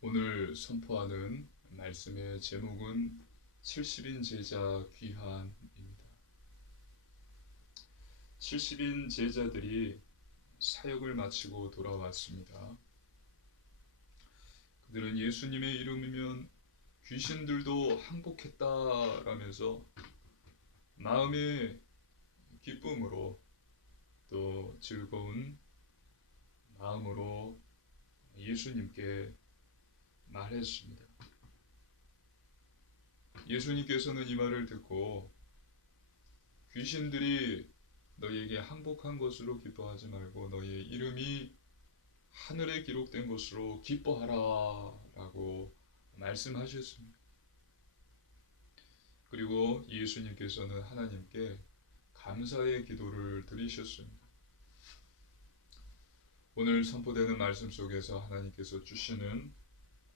오늘 선포하는 말씀의 제목은 70인 제자 귀환입니다. 70인 제자들이 사역을 마치고 돌아왔습니다. 그들은 예수님의 이름이면 귀신들도 항복했다라면서 마음의 기쁨으로 또 즐거운 마음으로 예수님께 말했습니다. 예수님께서는 이 말을 듣고 귀신들이 너희에게 항복한 것으로 기뻐하지 말고 너희의 이름이 하늘에 기록된 것으로 기뻐하라 라고 말씀하셨습니다. 그리고 예수님께서는 하나님께 감사의 기도를 드리셨습니다. 오늘 선포되는 말씀 속에서 하나님께서 주시는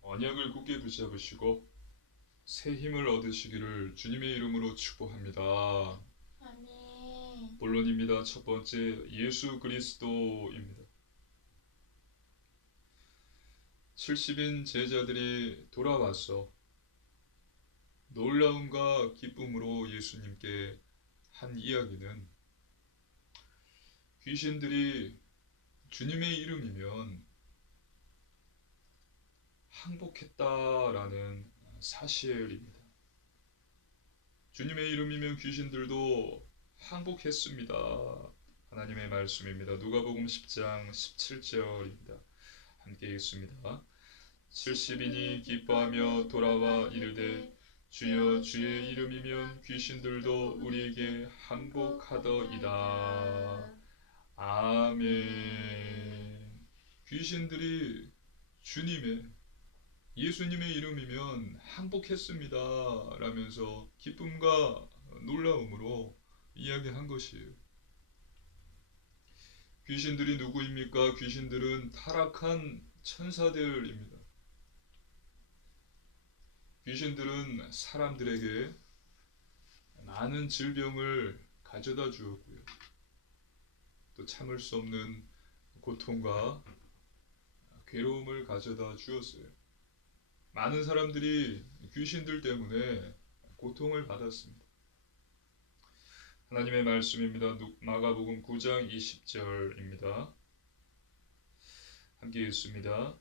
언약을 굳게 붙잡으시고 새 힘을 얻으시기를 주님의 이름으로 축복합니다. 아멘. 본론입니다. 첫 번째, 예수 그리스도입니다. 70인 제자들이 돌아와서 놀라움과 기쁨으로 예수님께 한 이야기는 귀신들이 주님의 이름이면 항복했다라는 사실입니다. 주님의 이름이면 귀신들도 항복했습니다. 하나님의 말씀입니다. 누가복음 10장 17절입니다. 함께 읽습니다. 70인이 기뻐하며 돌아와 이르되 주여 주의 이름이면 귀신들도 우리에게 항복하더이다. 아멘. 귀신들이 주님의 예수님의 이름이면 항복했습니다 라면서 기쁨과 놀라움으로 이야기한 것이에요. 귀신들이 누구입니까? 귀신들은 타락한 천사들입니다. 귀신들은 사람들에게 많은 질병을 가져다 주었고요. 또 참을 수 없는 고통과 괴로움을 가져다 주었어요. 많은 사람들이 귀신들 때문에 고통을 받았습니다. 하나님의 말씀입니다. 마가복음 9장 20절입니다. 함께 읽습니다.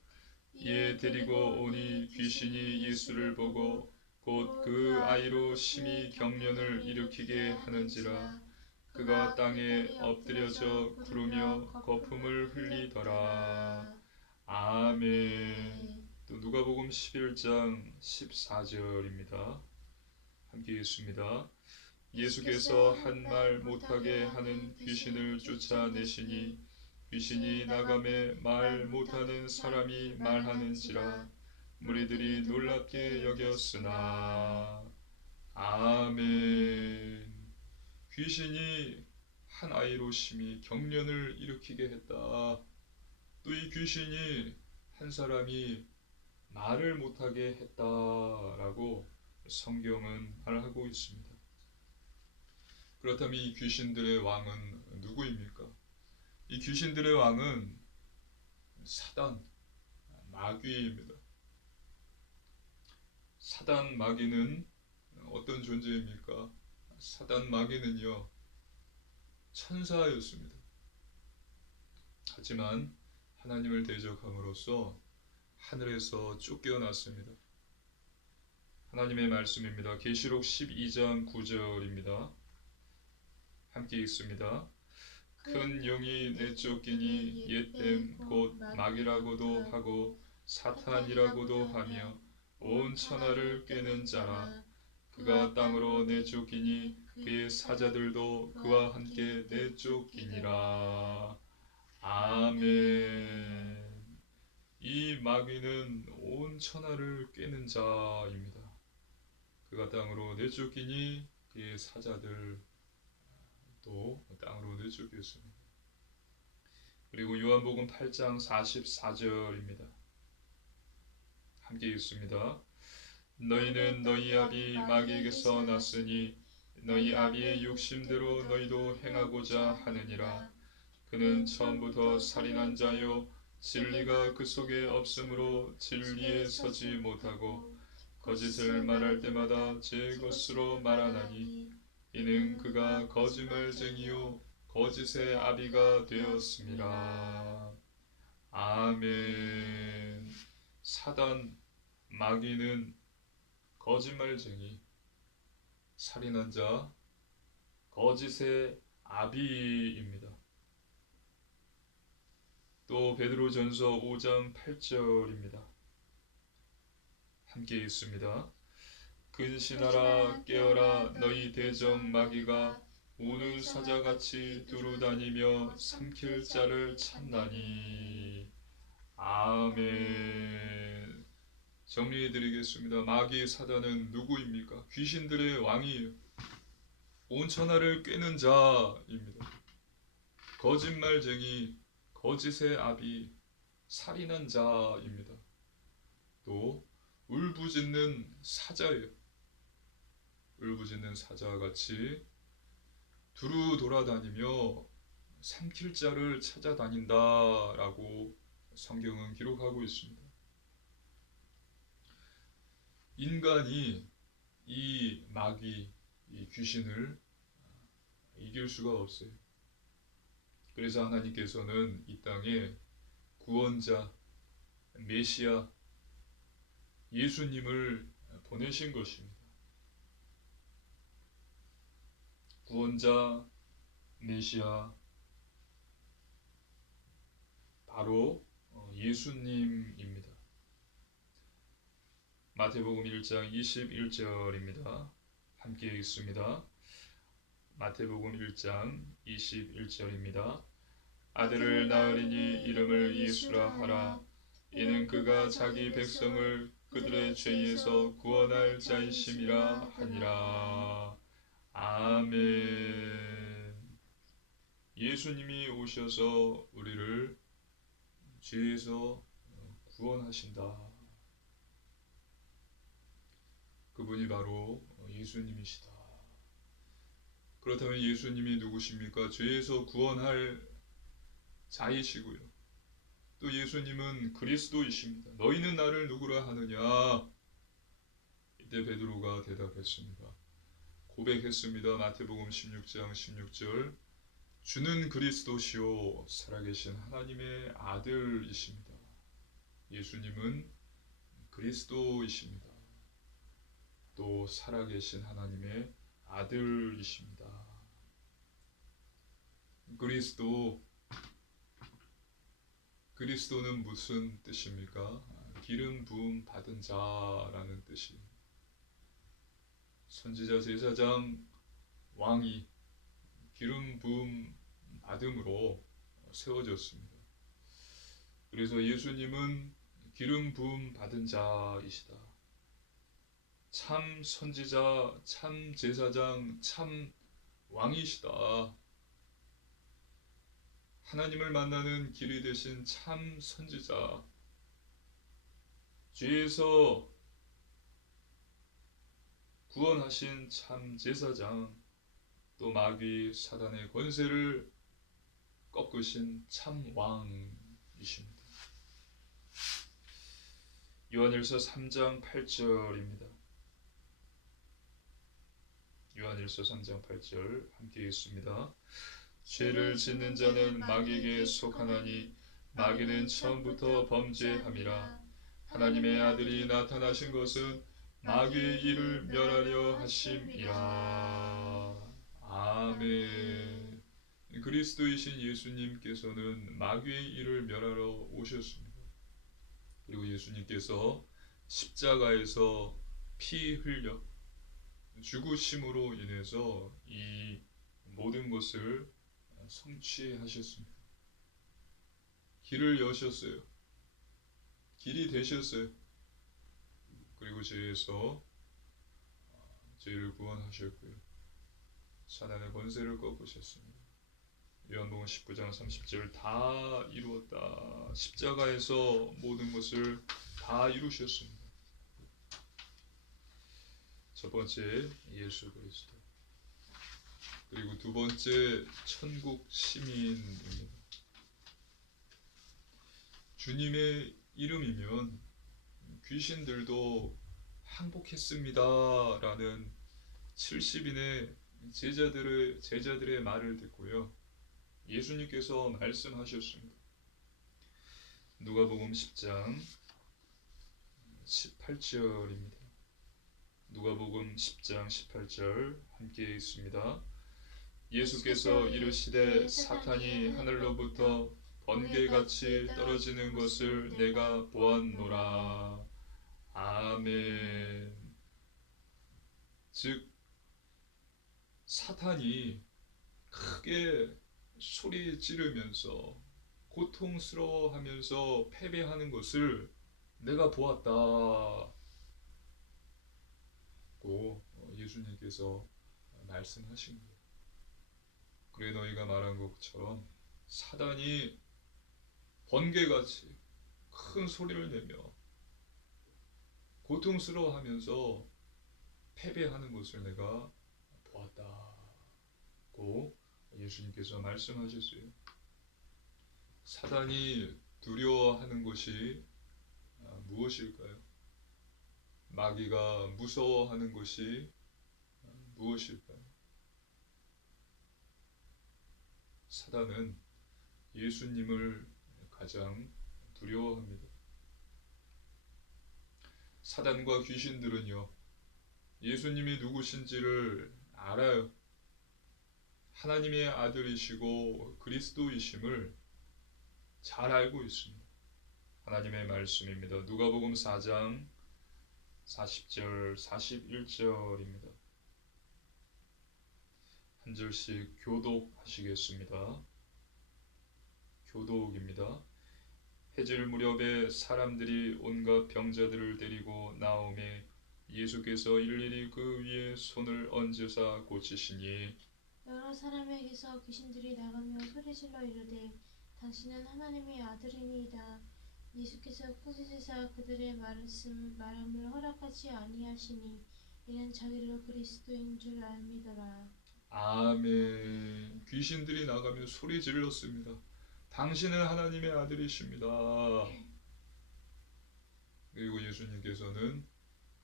이에 데리고 오니 귀신이 예수를 보고 곧 그 아이로 심히 경련을 일으키게 하는지라 그가 땅에 엎드려져 구르며 거품을 흘리더라. 아멘. 또 누가복음 11장 14절입니다. 함께 읽습니다. 예수께서 한 말 못하게 하는 귀신을 쫓아내시니 귀신이 나감에 말 못하는 사람이 말하는지라 무리들이 놀랍게 여겼으나 아멘. 귀신이 한 아이로 심히 경련을 일으키게 했다. 또 이 귀신이 한 사람이 말을 못하게 했다라고 성경은 말하고 있습니다. 그렇다면 이 귀신들의 왕은 누구입니까? 이 귀신들의 왕은 사단, 마귀입니다. 사단 마귀는 어떤 존재입니까? 사단 마귀는요, 천사였습니다. 하지만 하나님을 대적함으로써 하늘에서 쫓겨났습니다. 하나님의 말씀입니다. 계시록 12장 9절입니다. 함께 읽습니다. 큰 용이 내쫓기니 옛뱀 곧 마귀라고도 하고 사탄이라고도 하며 온 천하를 꿰는 자라 그가 땅으로 내쫓기니 그의 사자들도 그와 함께 내쫓기니라. 아멘. 이 마귀는 온 천하를 꿰는 자입니다. 그가 땅으로 내쫓기니 그의 사자들 또 땅으로 내쫓겼습니다. 그리고 요한복음 8장 44절입니다. 함께 읽습니다. 너희는 너희 아비 마귀에게서 났으니 너희 아비의 욕심대로 너희도 행하고자 하느니라. 그는 처음부터 살인한 자요 진리가 그 속에 없으므로 진리에 서지 못하고 거짓을 말할 때마다 제 것으로 말하나니 이는 그가 거짓말쟁이요 거짓의 아비가 되었습니다. 아멘. 사단 마귀는 거짓말쟁이, 살인한 자, 거짓의 아비입니다. 또 베드로전서 5장 8절입니다. 함께 읽습니다. 근신하라 깨어라 너희 대적 마귀가 우는 사자같이 두루다니며 삼킬 자를 찾나니. 아멘. 정리해드리겠습니다. 마귀 사단은 누구입니까? 귀신들의 왕이에요. 온 천하를 꿰는 자입니다. 거짓말쟁이, 거짓의 아비, 살인한 자입니다. 또 울부짖는 사자예요. 울부짖는 사자와 같이 두루 돌아다니며 삼킬 자를 찾아다닌다라고 성경은 기록하고 있습니다. 인간이 이 마귀, 이 귀신을 이길 수가 없어요. 그래서 하나님께서는 이 땅에 구원자, 메시아, 예수님을 보내신 것입니다. 구원자, 메시아, 바로 예수님입니다. 마태복음 1장 21절입니다. 함께 읽습니다. 마태복음 1장 21절입니다. 아들을 낳으리니 이름을 예수라 하라. 이는 그가 자기 백성을 그들의 죄에서 구원할 자이심이라 하니라. 아멘. 예수님이 오셔서 우리를 죄에서 구원하신다. 그분이 바로 예수님이시다. 그렇다면 예수님이 누구십니까? 죄에서 구원할 자이시고요. 또 예수님은 그리스도이십니다. 너희는 나를 누구라 하느냐? 이때 베드로가 대답했습니다. 고백했습니다. 마태복음 16장 16절. 주는 그리스도시요 살아계신 하나님의 아들이십니다. 예수님은 그리스도이십니다. 또 살아계신 하나님의 아들이십니다. 그리스도는 무슨 뜻입니까? 기름 부음 받은 자라는 뜻이에요. 선지자 제사장 왕이 기름 부음 받음으로 세워졌습니다. 그래서 예수님은 기름 부음 받은 자이시다. 참 선지자, 참 제사장, 참 왕이시다. 하나님을 만나는 길이 되신 참 선지자, 죄에서 구원하신 참 제사장, 또 마귀 사단의 권세를 꺾으신 참 왕이십니다. 요한일서 3장 8절입니다. 요한일서 3장 8절 함께 읽습니다. 죄를 짓는 자는 마귀에게 속하나니 마귀는 처음부터 범죄함이라. 하나님의 아들이 나타나신 것은 마귀의 일을 멸하려 하심이라. 아멘. 그리스도이신 예수님께서는 마귀의 일을 멸하러 오셨습니다. 그리고 예수님께서 십자가에서 피 흘려 죽으심으로 인해서 이 모든 것을 성취하셨습니다. 길을 여셨어요. 길이 되셨어요. 그리고 죄에서 죄를 구원하셨고요. 사단의 권세를 꺾으셨습니다. 요한복음 19장 30절 다 이루었다. 십자가에서 모든 것을 다 이루셨습니다. 첫 번째 예수 그리스도. 그리고 두 번째 천국 시민입니다. 주님의 이름이면 귀신들도 항복했습니다 라는 70인의 제자들의 말을 듣고요. 예수님께서 말씀하셨습니다. 누가복음 10장 18절입니다. 누가복음 10장 18절 함께 있습니다. 예수께서 이르시되 사탄이 하늘로부터 번개같이 떨어지는 것을 내가 보았노라. 아멘. 즉 사탄이 크게 소리 지르면서 고통스러워하면서 패배하는 것을 내가 보았다고 예수님께서 말씀하신 거예요. 그래 너희가 말한 것처럼 사단이 번개같이 큰 소리를 내며 고통스러워하면서 패배하는 것을 내가 보았다고 예수님께서 말씀하셨어요. 사단이 두려워하는 것이 무엇일까요? 마귀가 무서워하는 것이 무엇일까요? 사단은 예수님을 가장 두려워합니다. 사단과 귀신들은요, 예수님이 누구신지를 알아요. 하나님의 아들이시고 그리스도이심을 잘 알고 있습니다. 하나님의 말씀입니다. 누가복음 4장 40절, 41절입니다. 한 절씩 교독하시겠습니다. 교독입니다. 해질 무렵에 사람들이 온갖 병자들을 데리고 나오매 예수께서 일일이 그 위에 손을 얹으사 고치시니 여러 사람에게서 귀신들이 나가며 소리질러 이르되 당신은 하나님의 아들이니이다. 예수께서 꾸짖으사 그들의 말함을 허락하지 아니하시니 이는 자기를 그리스도인 줄 알미더라. 아멘. 귀신들이 나가며 소리 질렀습니다. 당신은 하나님의 아들이십니다. 그리고 예수님께서는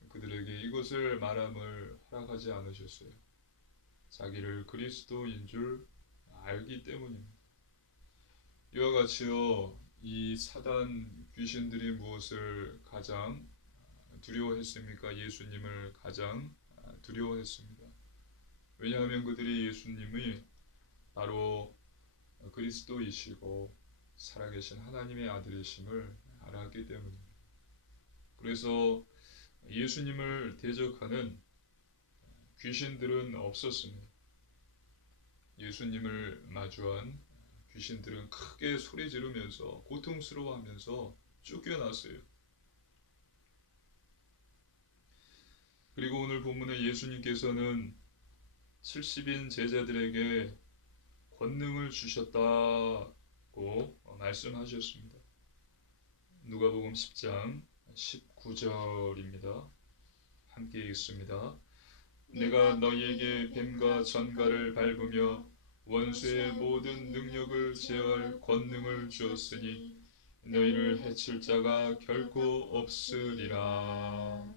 그들에게 이것을 말함을 허락하지 않으셨어요. 자기를 그리스도인 줄 알기 때문입니다. 이와 같이요, 이 사단 귀신들이 무엇을 가장 두려워했습니까? 예수님을 가장 두려워했습니다. 왜냐하면 그들이 예수님이 바로 그리스도이시고 살아계신 하나님의 아들이심을 알았기 때문입니다. 그래서 예수님을 대적하는 귀신들은 없었습니다. 예수님을 마주한 귀신들은 크게 소리 지르면서 고통스러워하면서 쫓겨났어요. 그리고 오늘 본문에 예수님께서는 70인 제자들에게 권능을 주셨다고 말씀하셨습니다. 누가복음 10장 19절입니다. 함께 읽습니다. 내가 너희에게 뱀과 전갈을 밟으며 원수의 모든 능력을 제어할 권능을 주었으니 너희를 해칠 자가 결코 없으리라.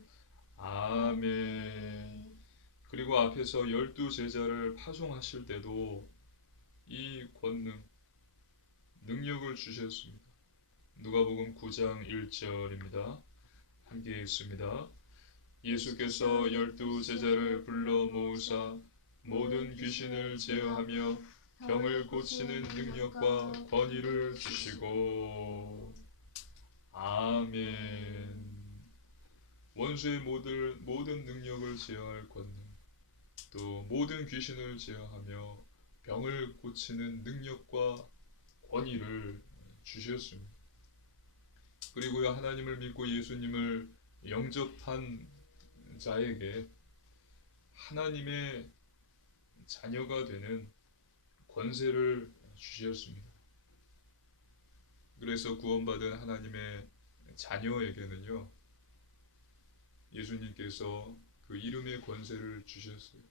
아멘. 그리고 앞에서 12제자를 파송하실 때도 이 권능, 능력을 주셨습니다. 누가복음 9장 1절입니다. 함께 읽습니다. 예수께서 12제자를 불러 모으사 모든 귀신을 제어하며 병을 고치는 능력과 권위를 주시고 아멘. 원수의 모든 능력을 제어할 권능, 또 모든 귀신을 제어하며 병을 고치는 능력과 권위를 주셨습니다. 그리고요, 하나님을 믿고 예수님을 영접한 자에게 하나님의 자녀가 되는 권세를 주셨습니다. 그래서 구원받은 하나님의 자녀에게는요, 예수님께서 그 이름의 권세를 주셨어요.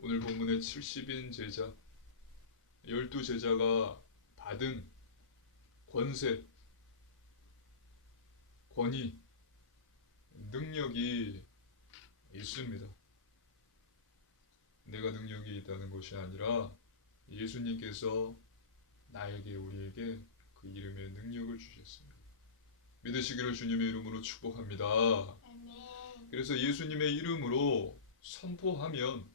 오늘 본문의 70인 제자, 12제자가 받은 권세, 권위, 능력이 있습니다. 내가 능력이 있다는 것이 아니라 예수님께서 나에게, 우리에게 그 이름의 능력을 주셨습니다. 믿으시기를 주님의 이름으로 축복합니다. 아멘. 그래서 예수님의 이름으로 선포하면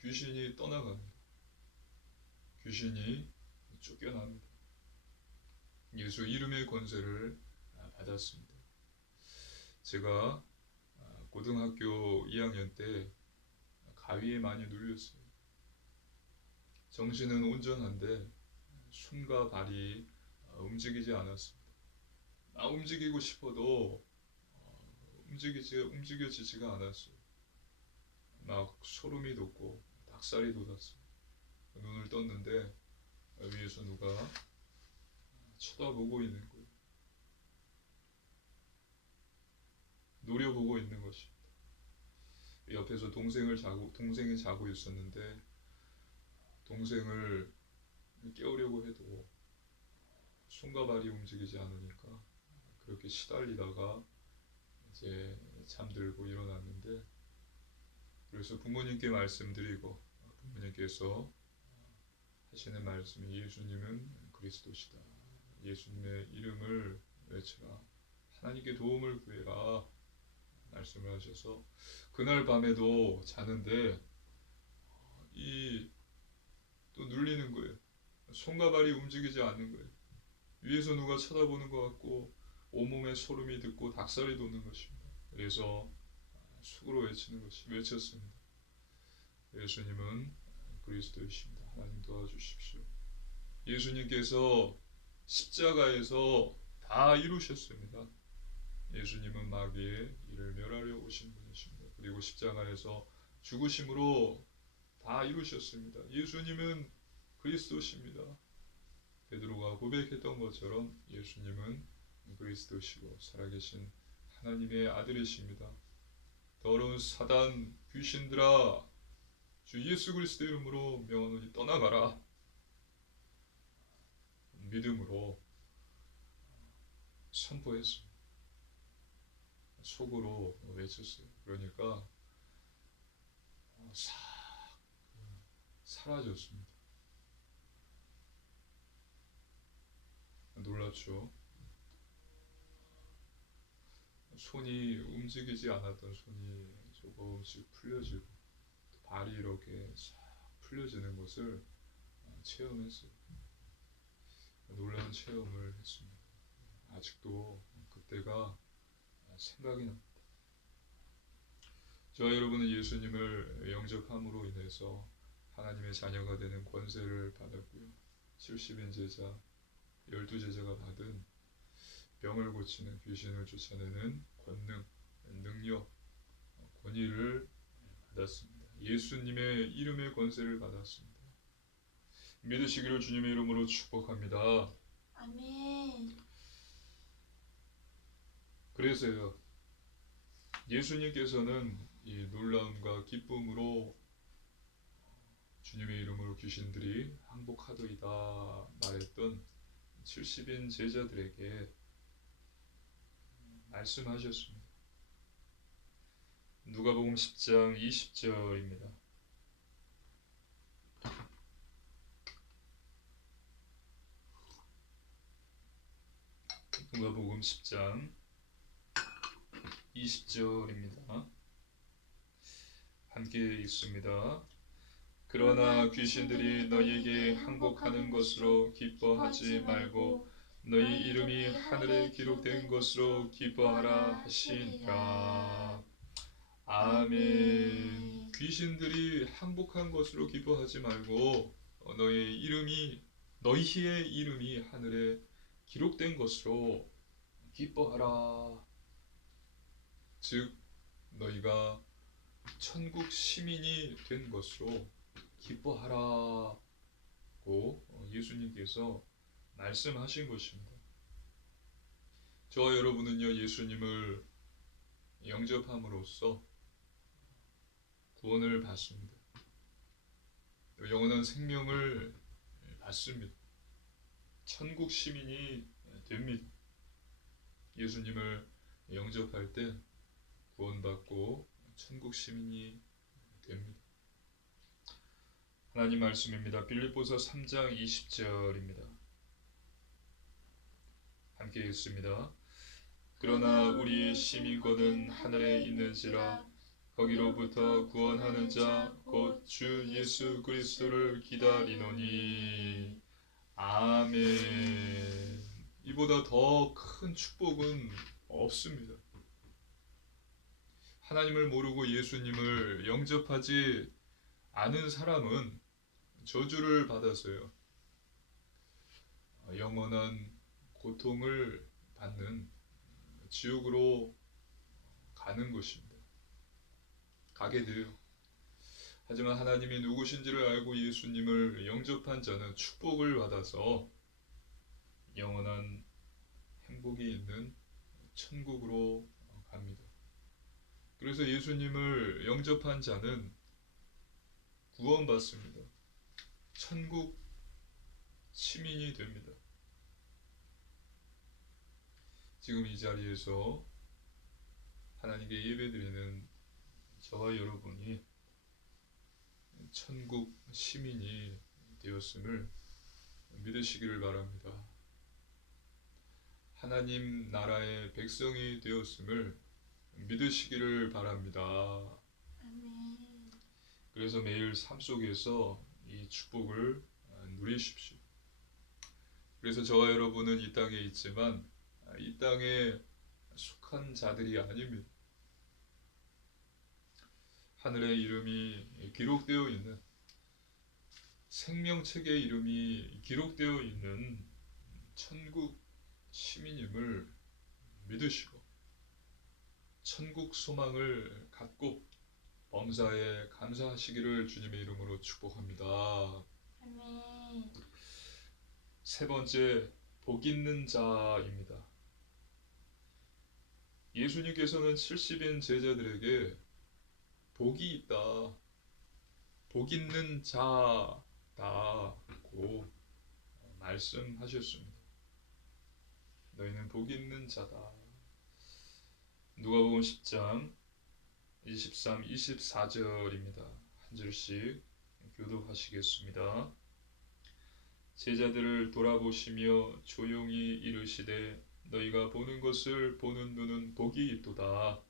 귀신이 떠나갑니다. 귀신이 쫓겨납니다. 예수 이름의 권세를 받았습니다. 제가 고등학교 2학년 때 가위에 많이 눌렸어요. 정신은 온전한데 손과 발이 움직이지 않았습니다. 움직이고 싶어도 움직여지지가 않았어요. 막 소름이 돋고 닭살이 돋았어요. 눈을 떴는데 위에서 누가 쳐다보고 있는 거예요. 노려보고 있는 것입니다. 옆에서 동생이 자고 있었는데 동생을 깨우려고 해도 손과 발이 움직이지 않으니까 그렇게 시달리다가 이제 잠들고 일어났는데, 그래서 부모님께 말씀드리고 부모님께서 하시는 말씀이 예수님은 그리스도시다. 예수님의 이름을 외치라. 하나님께 도움을 구해라. 말씀을 하셔서 그날 밤에도 자는데 또 눌리는 거예요. 손과 발이 움직이지 않는 거예요. 위에서 누가 쳐다보는 것 같고 온몸에 소름이 돋고 닭살이 돋는 것입니다. 그래서 속으로 외쳤습니다. 예수님은 그리스도이십니다. 하나님 도와주십시오. 예수님께서 십자가에서 다 이루셨습니다. 예수님은 마귀의 일을 멸하려 오신 분이십니다. 그리고 십자가에서 죽으심으로 다 이루셨습니다. 예수님은 그리스도십니다. 베드로가 고백했던 것처럼 예수님은 그리스도시고 살아계신 하나님의 아들이십니다. 더러운 사단 귀신들아, 주 예수 그리스도 이름으로 명하노니 떠나가라. 믿음으로 선포했습니다. 속으로 외쳤어요. 그러니까 싹 사라졌습니다. 놀랍죠? 손이 움직이지 않았던 손이 조금씩 풀려지고 발이 이렇게 싹 풀려지는 것을 체험했어요. 놀라운 체험을 했습니다. 아직도 그때가 생각이 납니다. 저와 여러분은 예수님을 영접함으로 인해서 하나님의 자녀가 되는 권세를 받았고요. 70인 제자, 12제자가 받은 병을 고치는, 귀신을 쫓아내는 권능, 능력, 권위를 받았습니다. 예수님의 이름의 권세를 받았습니다. 믿으시기를 주님의 이름으로 축복합니다. 아멘. 그래서요, 예수님께서는 이 놀라움과 기쁨으로 주님의 이름으로 귀신들이 항복하더이다 말했던 70인 제자들에게 말씀하셨습니다. 누가복음 10장 20절입니다. 누가복음 10장 20절입니다. 함께 읽습니다. 그러나 귀신들이 너희에게 항복하는 것으로 기뻐하지 말고 너희 이름이 하늘에 기록된 것으로 기뻐하라 하시니라. 아멘. 귀신들이 항복한 것으로 기뻐하지 말고 너희의 이름이 하늘에 기록된 것으로 기뻐하라. 즉 너희가 천국 시민이 된 것으로 기뻐하라고 예수님께서 말씀하신 것입니다. 저와 여러분은요, 예수님을 영접함으로써 구원을 받습니다. 영원한 생명을 받습니다. 천국 시민이 됩니다. 예수님을 영접할 때 구원받고 천국 시민이 됩니다. 하나님 말씀입니다. 빌립보서 3장 20절입니다. 함께 읽습니다. 그러나 우리 시민권은 하늘에 있는지라 거기로부터 구원하는 자 곧 주 예수 그리스도를 기다리노니. 아멘. 이보다 더 큰 축복은 없습니다. 하나님을 모르고 예수님을 영접하지 않은 사람은 저주를 받았어요. 영원한 고통을 받는 지옥으로 가는 것입니다. 가게 돼요. 하지만 하나님이 누구신지를 알고 예수님을 영접한 자는 축복을 받아서 영원한 행복이 있는 천국으로 갑니다. 그래서 예수님을 영접한 자는 구원받습니다. 천국 시민이 됩니다. 지금 이 자리에서 하나님께 예배드리는 저와 여러분이 천국 시민이 되었음을 믿으시기를 바랍니다. 하나님 나라의 백성이 되었음을 믿으시기를 바랍니다. 아멘. 그래서 매일 삶 속에서 이 축복을 누리십시오. 그래서 저와 여러분은 이 땅에 있지만 이 땅에 속한 자들이 아닙니다. 하늘의 이름이 기록되어 있는, 생명책의 이름이 기록되어 있는 천국 시민임을 믿으시고 천국 소망을 갖고 범사에 감사하시기를 주님의 이름으로 축복합니다. 아멘. 세 번째, 복 있는 자입니다. 예수님께서는 70인 제자들에게 복이 있다, 복 있는 자다고 말씀하셨습니다. 너희는 복 있는 자다. 누가복음 10장 23, 24절입니다. 한 절씩 교독하시겠습니다. 제자들을 돌아보시며 조용히 이르시되 너희가 보는 것을 보는 눈은 복이 있도다.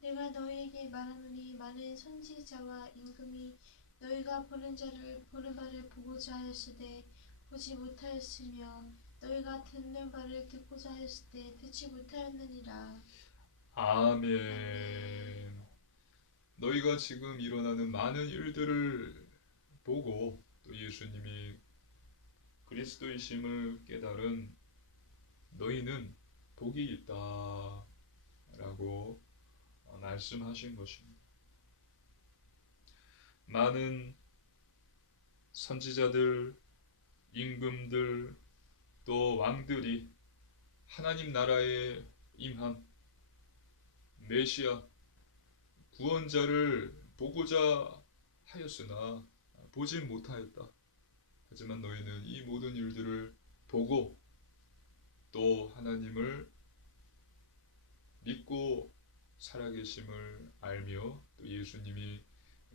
내가 너희에게 말하노니 많은 선지자와 임금이 너희가 보는 바를 보고자 하였으되 보지 못하였으며 너희가 듣는 바를 듣고자 하였을 때 듣지 못하였느니라. 아멘. 너희가 지금 일어나는 많은 일들을 보고 또 예수님이 그리스도이심을 깨달은 너희는 복이 있다 라고 말씀하신 것입니다. 많은 선지자들, 임금들, 또 왕들이 하나님 나라에 임한 메시아 구원자를 보고자 하였으나 보지 못하였다. 하지만 너희는 이 모든 일들을 보고 또 하나님을 믿고 살아계심을 알며 또 예수님이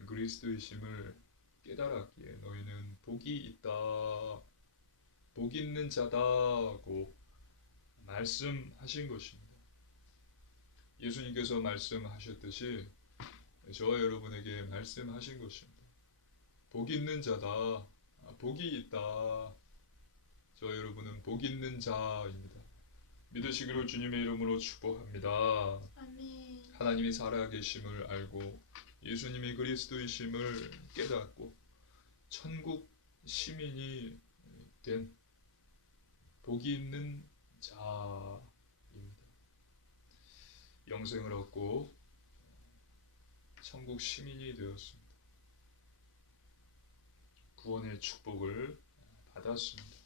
그리스도이심을 깨달았기에 너희는 복이 있다, 복 있는 자다고 말씀하신 것입니다. 예수님께서 말씀하셨듯이 저와 여러분에게 말씀하신 것입니다. 복 있는 자다, 복이 있다. 저와 여러분은 복 있는 자입니다. 믿으시기를 주님의 이름으로 축복합니다. 아멘. 하나님이 살아계심을 알고 예수님이 그리스도이심을 깨닫고 천국 시민이 된 복이 있는 자입니다. 영생을 얻고 천국 시민이 되었습니다. 구원의 축복을 받았습니다.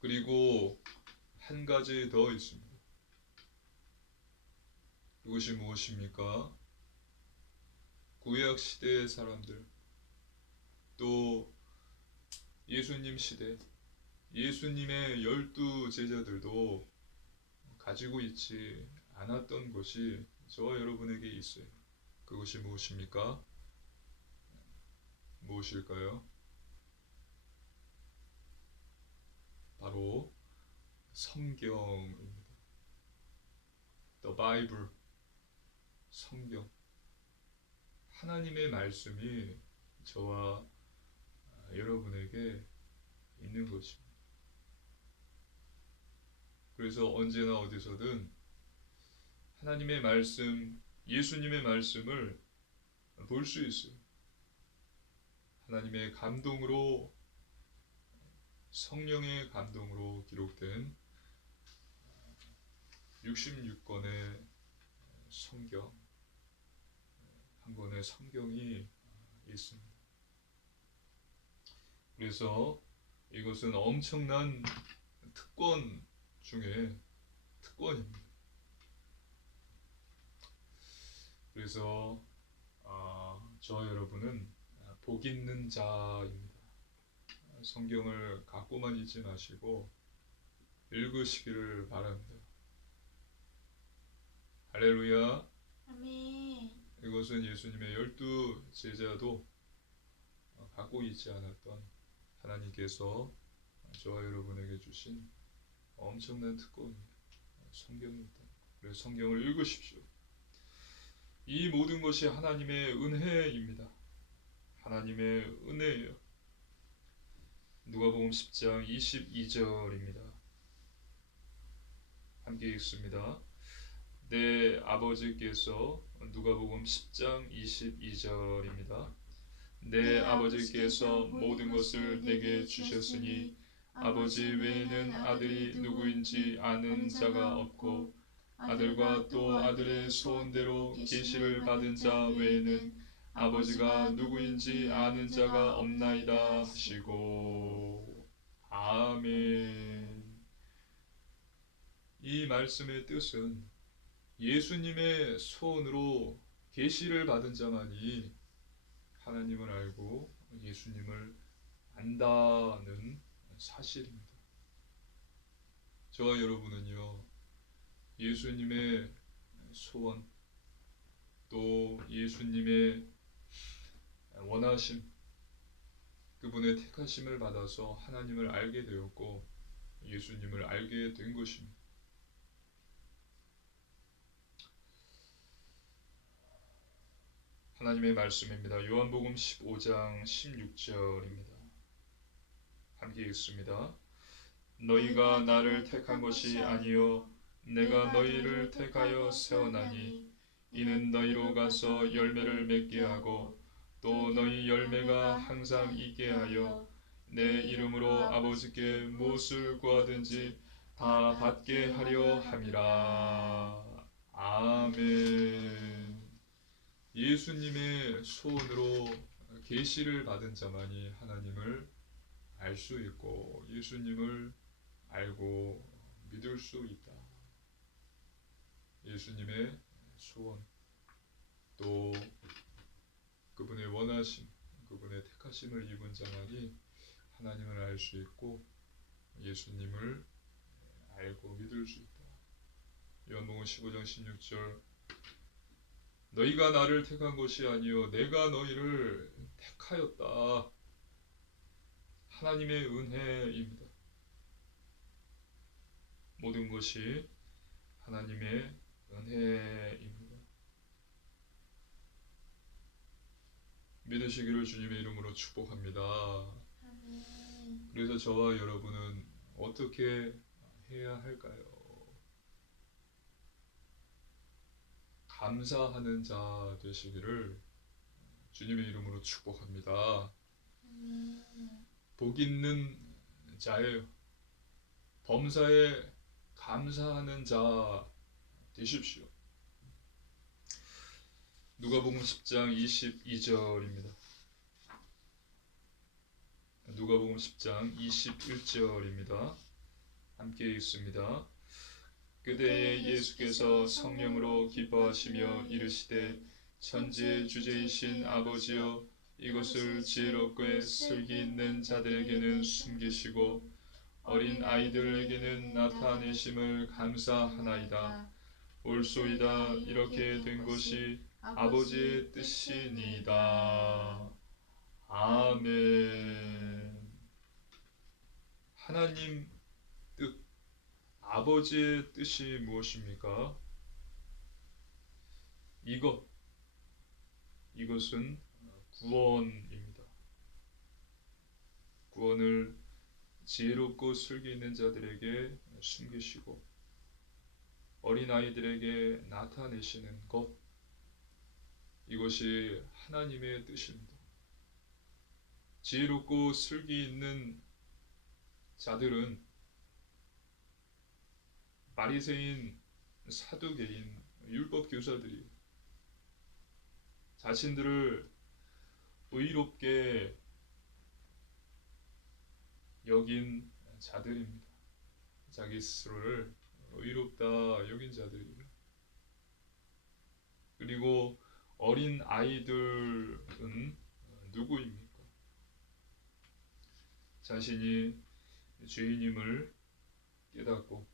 그리고 한 가지 더 있습니다. 그것이 무엇입니까? 구약 시대의 사람들, 또 예수님 시대, 예수님의 12 제자들도 가지고 있지 않았던 것이 저와 여러분에게 있어요. 그것이 무엇입니까? 무엇일까요? 바로 성경입니다. The Bible, 성경. 하나님의 말씀이 저와 여러분에게 있는 것입니다. 그래서 언제나 어디서든 하나님의 말씀, 예수님의 말씀을 볼 수 있어요. 하나님의 감동으로, 성령의 감동으로 기록된 66권의 성경, 한 권의 성경이 있습니다. 그래서 이것은 엄청난 특권 중에 특권입니다. 그래서 저와 여러분은 복 있는 자입니다. 성경을 갖고만 있지 마시고 읽으시기를 바랍니다. 할렐루야. 아멘. 이것은 예수님의 12 제자도 갖고 있지 않았던 하나님께서 저와 여러분에게 주신 엄청난 특권입니다. 성경입니다. 그래서 성경을 읽으십시오. 이 모든 것이 하나님의 은혜입니다. 하나님의 은혜예요. 누가복음 10장 22절입니다. 함께 읽습니다. 내 아버지께서, 누가복음 10장 22절입니다. 내 아버지께서 모든 것을 내게 주셨으니 아버지 외에는 아들이 누구인지 아는 자가 없고 아들과 또 아들의 소원대로 계시를 받은 자 외에는 아버지가 누구인지 아는 자가 없나이다 하시고. 아멘. 이 말씀의 뜻은 예수님의 소원으로 계시를 받은 자만이 하나님을 알고 예수님을 안다는 사실입니다. 저와 여러분은요, 예수님의 소원, 또 예수님의 원하심, 그분의 택하심을 받아서 하나님을 알게 되었고 예수님을 알게 된 것입니다. 하나님의 말씀입니다. 요한복음 15장 16절입니다. 함께 읽습니다. 너희가 나를 택한 것이 아니요 내가 너희를 택하여 세워나니 이는 너희로 가서 열매를 맺게 하고 또 너희 열매가 항상 있게 하여 내 이름으로 아버지께 무엇을 구하든지 다 받게 하려 함이라. 아멘. 예수님의 소원으로 계시를 받은 자만이 하나님을 알 수 있고 예수님을 알고 믿을 수 있다. 예수님의 소원, 또 그분의 원하심, 그분의 택하심을 입은 자만이 하나님을 알 수 있고 예수님을 알고 믿을 수 있다. 요한복음 15장 16절 너희가 나를 택한 것이 아니요 내가 너희를 택하였다. 하나님의 은혜입니다. 모든 것이 하나님의 은혜입니다. 믿으시기를 주님의 이름으로 축복합니다. 아멘. 그래서 저와 여러분은 어떻게 해야 할까요? 감사하는 자 되시기를 주님의 이름으로 축복합니다. 복 있는 자예요. 범사에 감사하는 자 되십시오. 누가복음 10장 22절입니다. 누가복음 10장 21절입니다. 함께 읽습니다. 그때에 예수께서 성령으로 기뻐하시며 이르시되 천지의 주제이신 아버지여 이것을 지혜롭게 슬기 있는 자들에게는 숨기시고 어린 아이들에게는 나타내심을 감사하나이다. 옳소이다. 이렇게 된 것이 아버지의 뜻이니이다. 아멘. 하나님 뜻, 아버지의 뜻이 무엇입니까? 이것은 구원입니다. 구원을 지혜롭고 슬기 있는 자들에게 숨기시고 어린아이들에게 나타내시는 것, 이것이 하나님의 뜻입니다. 지혜롭고 슬기 있는 자들은 바리새인, 사두개인, 율법교사들이 자신들을 의롭게 여긴 자들입니다. 자기 스스로를 의롭다 여긴 자들이에요. 그리고 어린 아이들은 누구입니까? 자신이 죄인임을 깨닫고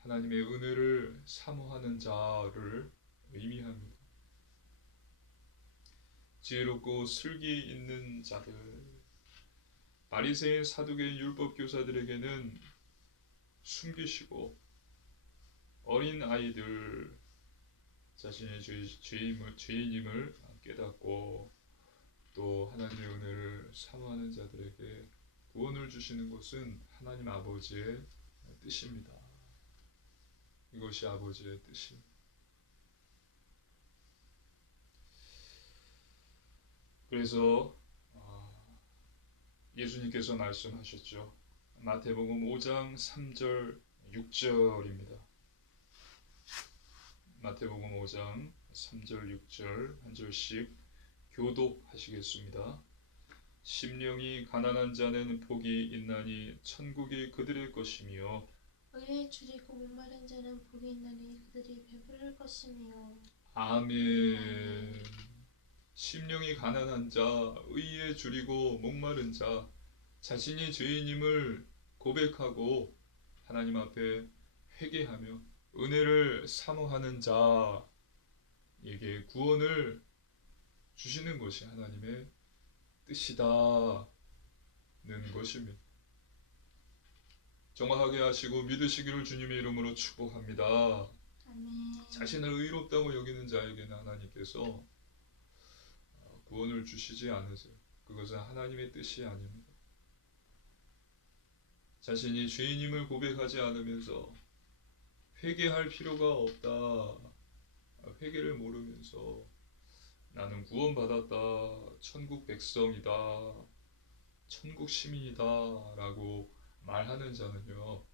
하나님의 은혜를 사모하는 자를 의미합니다. 지혜롭고 슬기 있는 자들, 바리새인, 사두개인, 율법 교사들에게는 숨기시고 어린 아이들, 자신의 죄인임을 깨닫고 또 하나님의 은혜를 사모하는 자들에게 구원을 주시는 것은 하나님 아버지의 뜻입니다. 이것이 아버지의 뜻입니다. 그래서 예수님께서 말씀하셨죠. 마태복음 5장 3절 6절입니다. 마태복음 5장 3절 6절 한 절씩 교독하시겠습니다. 심령이 가난한 자는 복이 있나니 천국이 그들의 것이며 의에 줄이고 목마른 자는 복이 있나니 그들이 배부를 것이며. 아멘. 심령이 가난한 자, 의에 줄이고 목마른 자, 자신이 죄인임을 고백하고 하나님 앞에 회개하며 은혜를 사모하는 자에게 구원을 주시는 것이 하나님의 뜻이다는 것입니다. 정확하게 하시고 믿으시기를 주님의 이름으로 축복합니다. 아멘. 자신을 의롭다고 여기는 자에게는 하나님께서 구원을 주시지 않으세요. 그것은 하나님의 뜻이 아닙니다. 자신이 죄인임을 고백하지 않으면서 회개할 필요가 없다, 회개를 모르면서 나는 구원받았다, 천국 백성이다, 천국 시민이다 라고 말하는 자는요,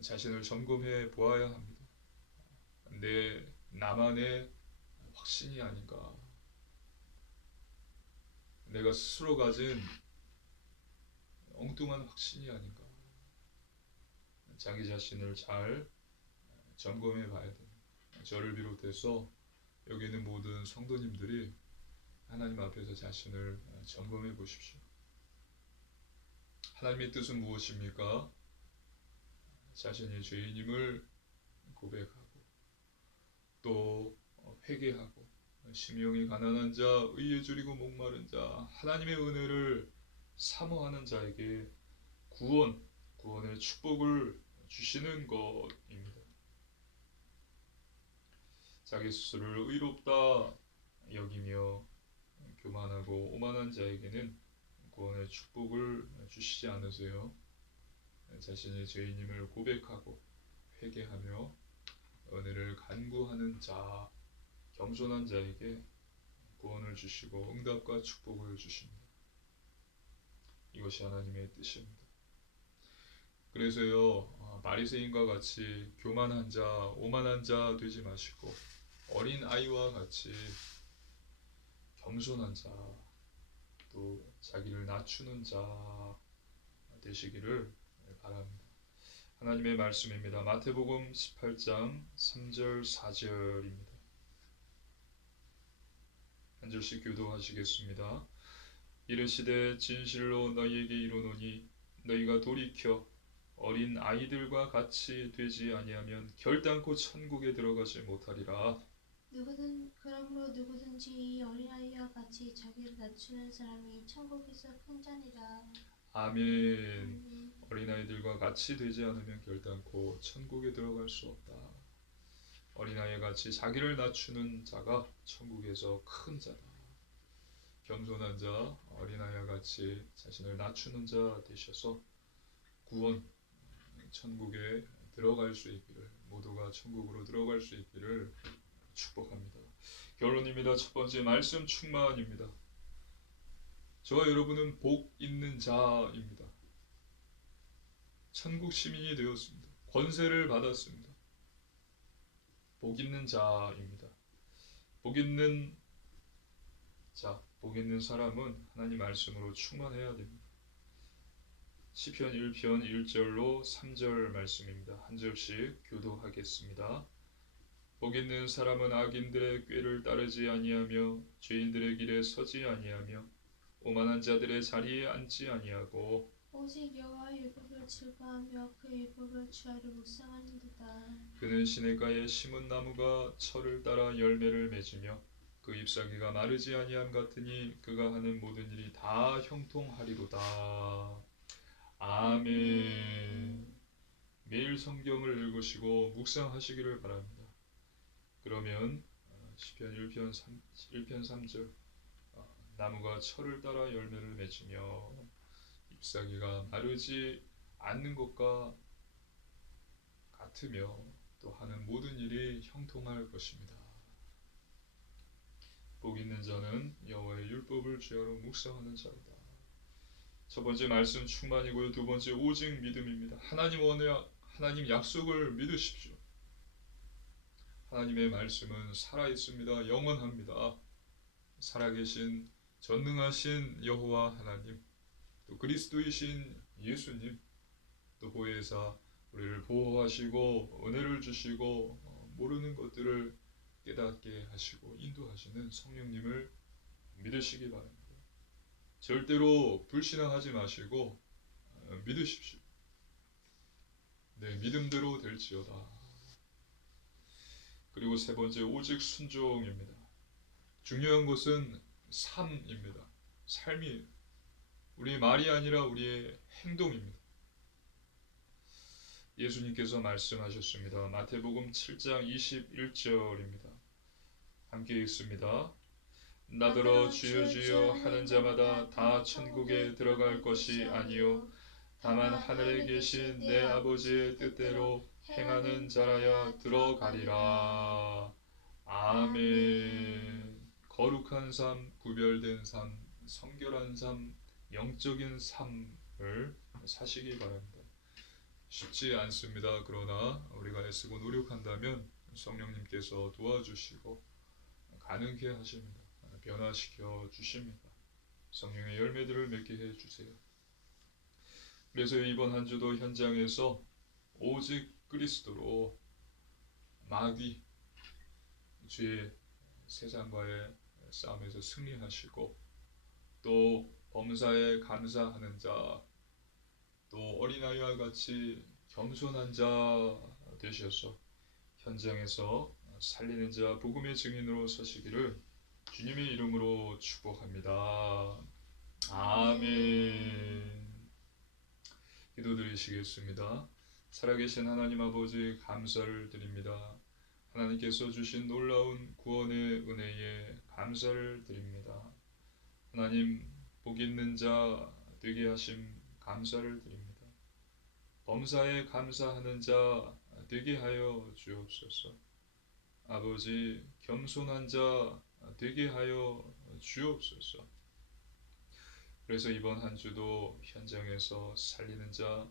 자신을 점검해 보아야 합니다. 나만의 확신이 아닌가, 내가 스스로 가진 엉뚱한 확신이 아닌가, 자기 자신을 잘 점검해 봐야 됩니다. 저를 비롯해서 여기 있는 모든 성도님들이 하나님 앞에서 자신을 점검해 보십시오. 하나님의 뜻은 무엇입니까? 자신이 죄인임을 고백하고 또 회개하고 심령이 가난한 자, 의에 줄이고 목마른 자, 하나님의 은혜를 사모하는 자에게 구원의 축복을 주시는 것입니다. 자기 스스로를 의롭다 여기며 교만하고 오만한 자에게는 구원의 축복을 주시지 않으세요. 자신의 죄인임을 고백하고 회개하며 은혜를 간구하는 자, 겸손한 자에게 구원을 주시고 응답과 축복을 주십니다. 이것이 하나님의 뜻입니다. 그래서요, 바리새인과 같이 교만한 자, 오만한 자 되지 마시고 어린 아이와 같이 겸손한 자, 또 자기를 낮추는 자 되시기를 바랍니다. 하나님의 말씀입니다. 마태복음 18장 3절 4절입니다. 한 절씩 교도하시겠습니다. 이르시되 진실로 너희에게 이르노니 너희가 돌이켜 어린 아이들과 같이 되지 아니하면 결단코 천국에 들어가지 못하리라. 그러므로 누구든지 이 어린아이와 같이 자기를 낮추는 사람이 천국에서 큰 자니라. 아멘. 어린아이들과 같이 되지 않으면 결단코 천국에 들어갈 수 없다. 어린아이와 같이 자기를 낮추는 자가 천국에서 큰 자다. 겸손한 자, 어린아이와 같이 자신을 낮추는 자 되셔서 구원, 천국에 들어갈 수 있기를, 모두가 천국으로 들어갈 수 있기를 축복합니다. 결론입니다. 첫 번째 말씀 충만입니다. 저와 여러분은 복 있는 자입니다. 천국 시민이 되었습니다. 권세를 받았습니다. 복 있는 자입니다. 복 있는 자, 복 있는 사람은 하나님 말씀으로 충만해야 됩니다. 시편 1편 1절로 3절 말씀입니다. 한 절씩 교도하겠습니다. 복 있는 사람은 악인들의 꾀를 따르지 아니하며 죄인들의 길에 서지 아니하며 오만한 자들의 자리에 앉지 아니하고 오직 여호와의 율법을 즐거워하며 그 율법을 주야로 묵상하는도다. 그는 시냇가에 심은 나무가 철을 따라 열매를 맺으며 그 잎사귀가 마르지 아니함 같으니 그가 하는 모든 일이 다 형통하리로다. 아멘. 매일 성경을 읽으시고 묵상하시기를 바랍니다. 그러면 시편 1편 3절 나무가 철을 따라 열매를 맺으며 잎사귀가 마르지 않는 것과 같으며 또 하는 모든 일이 형통할 것입니다. 복 있는 자는 여호와의 율법을 주야로 묵상하는 자이다. 첫 번째 말씀 충만이고요. 두 번째 오직 믿음입니다. 하나님 약속을 믿으십시오. 하나님의 말씀은 살아있습니다. 영원합니다. 살아계신 전능하신 여호와 하나님, 또 그리스도이신 예수님, 또 보혜사 우리를 보호하시고 은혜를 주시고 모르는 것들을 깨닫게 하시고 인도하시는 성령님을 믿으시기 바랍니다. 절대로 불신앙하지 마시고 믿으십시오. 네, 믿음대로 될지어다. 그리고 세 번째 오직 순종입니다. 중요한 것은 삶입니다. 삶이 우리의 말이 아니라 우리의 행동입니다. 예수님께서 말씀하셨습니다. 마태복음 7장 21절입니다. 함께 읽습니다. 나더러 주여 주여 하는 자마다 다 천국에 들어갈 것이 아니요 다만 하늘에 계신 내 아버지의 뜻대로 행하는 자라야 들어가리라. 아멘. 거룩한 삶, 구별된 삶, 성결한 삶, 영적인 삶을 사시기 바랍니다. 쉽지 않습니다. 그러나 우리가 애쓰고 노력한다면 성령님께서 도와주시고 가능케 하십니다. 변화시켜 주십니다. 성령의 열매들을 맺게 해주세요. 그래서 이번 한 주도 현장에서 오직 그리스도로 마귀 주의 세상과의 싸움에서 승리하시고 또 범사에 감사하는 자, 또 어린아이와 같이 겸손한 자 되셔서 현장에서 살리는 자, 복음의 증인으로 서시기를 주님의 이름으로 축복합니다. 아멘. 기도드리시겠습니다. 살아계신 하나님 아버지 감사를 드립니다. 하나님께서 주신 놀라운 구원의 은혜에 감사를 드립니다. 하나님 복 있는 자 되게 하심 감사를 드립니다. 범사에 감사하는 자 되게 하여 주옵소서. 아버지 겸손한 자 되게 하여 주옵소서. 그래서 이번 한 주도 현장에서 살리는 자,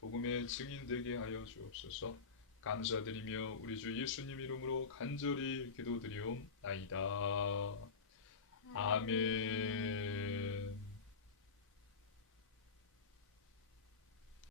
복음의 증인 되게 하여 주옵소서. 감사드리며 우리 주 예수님 이름으로 간절히 기도드리옵나이다. 아멘.